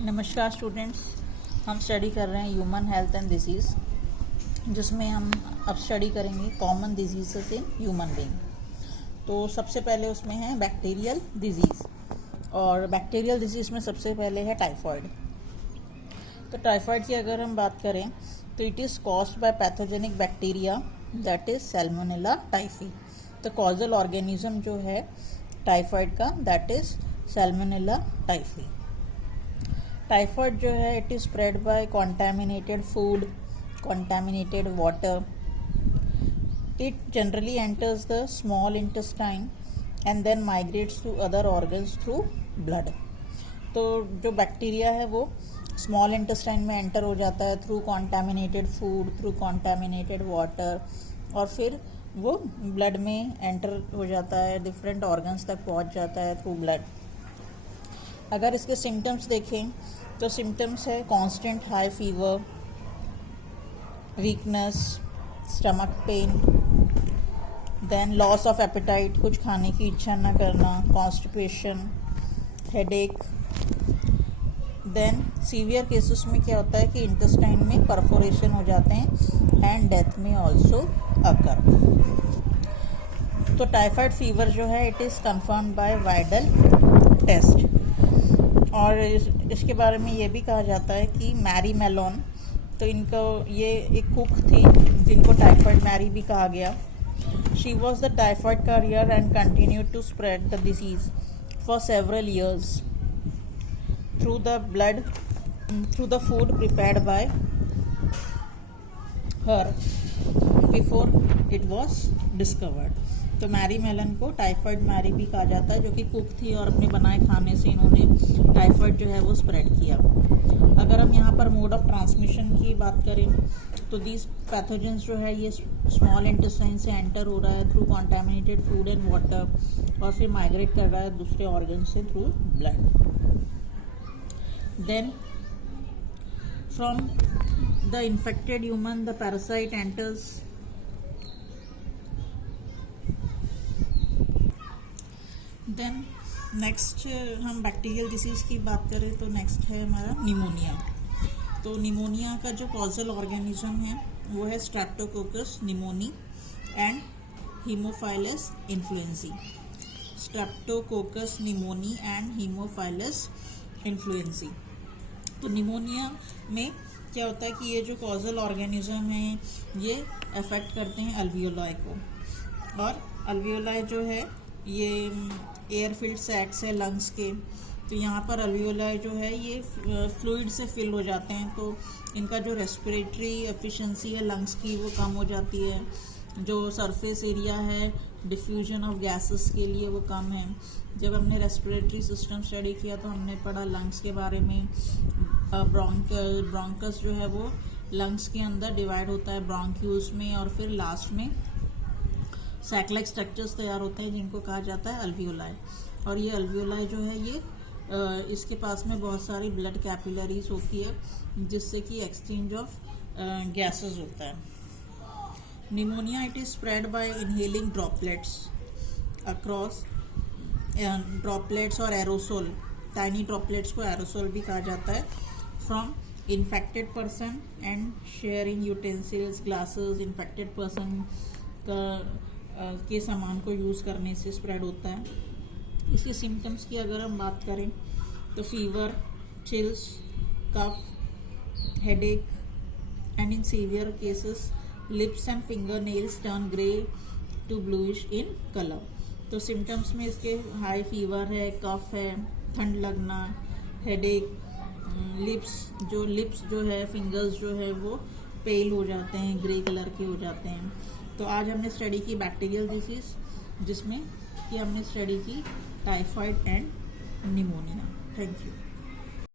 नमस्कार स्टूडेंट्स, हम स्टडी कर रहे हैं ह्यूमन हेल्थ एंड डिजीज़, जिसमें हम अब स्टडी करेंगे common diseases in human being. तो सबसे पहले उसमें है बैक्टीरियल डिजीज़, और बैक्टीरियल डिजीज़ में सबसे पहले है टाइफॉइड। तो टाइफॉइड की अगर हम बात करें तो it is caused by pathogenic bacteria that is Salmonella typhi. तो कॉजल ऑर्गेनिज्म जो है टाइफॉइड का that is Salmonella typhi. Typhoid जो है it is spread by contaminated food, contaminated water. It generally enters the small intestine and then migrates to other organs through blood. तो जो bacteria है वो small intestine में enter हो जाता है through contaminated food, through contaminated water, और फिर वो ब्लड में एंटर हो जाता है, डिफरेंट ऑर्गन्स तक पहुंच जाता है थ्रू ब्लड। अगर इसके सिम्टम्स देखें तो सिम्टम्स है constant high fever, weakness, stomach pain, then loss of appetite, कुछ खाने की इच्छा न करना, constipation, headache. Then severe cases में क्या होता है कि इंटेस्टाइन में परफोरेशन हो जाते हैं एंड डेथ में ऑल्सो अकर। तो टाइफाइड फीवर जो है it is confirmed by Widal test. और इसके बारे में ये भी कहा जाता है कि मैरी मेलोन, तो इनको ये एक कुक थी जिनको टाइफाइड मैरी भी कहा गया। She was the typhoid carrier and continued to spread the disease for several years through the blood, through the food prepared by her before it was discovered। तो मैरी मेलन को typhoid Mary भी कहा जाता है, जो कि cook थी और अपने बनाए खाने से इन्होंने टाइफाइड जो है वो स्प्रेड किया। अगर हम यहाँ पर मोड ऑफ ट्रांसमिशन की बात करें तो दीज पैथोजेंस जो है ये स्मॉल इंटेस्टाइन से एंटर हो रहा है through contaminated food and water, और फिर माइग्रेट कर रहा है दूसरे ऑर्गन से through blood. Then from the infected human the parasite enters then next हम बैक्टीरियल डिसीज़ की बात करें तो नेक्स्ट है हमारा निमोनिया। तो निमोनिया का जो कॉजल ऑर्गेनिज्म है वो है streptococcus pneumoniae and haemophilus influenzae. Streptococcus pneumoniae and haemophilus influenzae. तो निमोनिया में क्या होता है कि ये जो कॉजल ऑर्गेनिज्म है ये अफेक्ट करते हैं अल्वियोलाई को, और अल्वियोलाई जो है ये एयर फिल्ड सैक्स है लंग्स के। तो यहाँ पर अल्वियोलाई जो है ये फ्लूइड से फिल हो जाते हैं, तो इनका जो रेस्पिरेटरी एफिशिएंसी है लंग्स की वो कम हो जाती है। जो सरफेस एरिया है डिफ्यूजन ऑफ गैसेस के लिए वो कम है। जब हमने रेस्पिरेटरी सिस्टम स्टडी किया तो हमने पढ़ा लंग्स के बारे में। ब्रोंकस जो है वो लंग्स के अंदर डिवाइड होता है ब्रोंक्यूल्स में, और फिर लास्ट में सैक लाइक स्ट्रक्चर्स तैयार होते हैं जिनको कहा जाता है अल्वियोलाई। और ये अल्वियोलाई जो है ये इसके पास में बहुत सारी ब्लड कैपिलरीज होती है जिससे कि एक्सचेंज ऑफ गैसेस होता है। Pneumonia it is spread by inhaling droplets across droplets और एरोसोल, टाइनी ड्रॉपलेट्स को एरोसोल भी कहा जाता है, from infected person and sharing utensils, glasses. Infected person के सामान को यूज़ करने से स्प्रेड होता है। इसके सिम्टम्स की अगर हम बात करें तो fever, chills, cough, headache, and in severe cases lips and finger nails turn grey to bluish in colour. तो सिम्टम्स में इसके हाई फीवर है, कफ है, ठंड लगना, हेडेक, लिप्स जो है फिंगर्स जो है वो पेल हो जाते हैं, ग्रे कलर के हो जाते हैं। तो आज हमने स्टडी की बैक्टीरियल डिसीज़, जिसमें कि हमने स्टडी की typhoid and pneumonia. Thank you.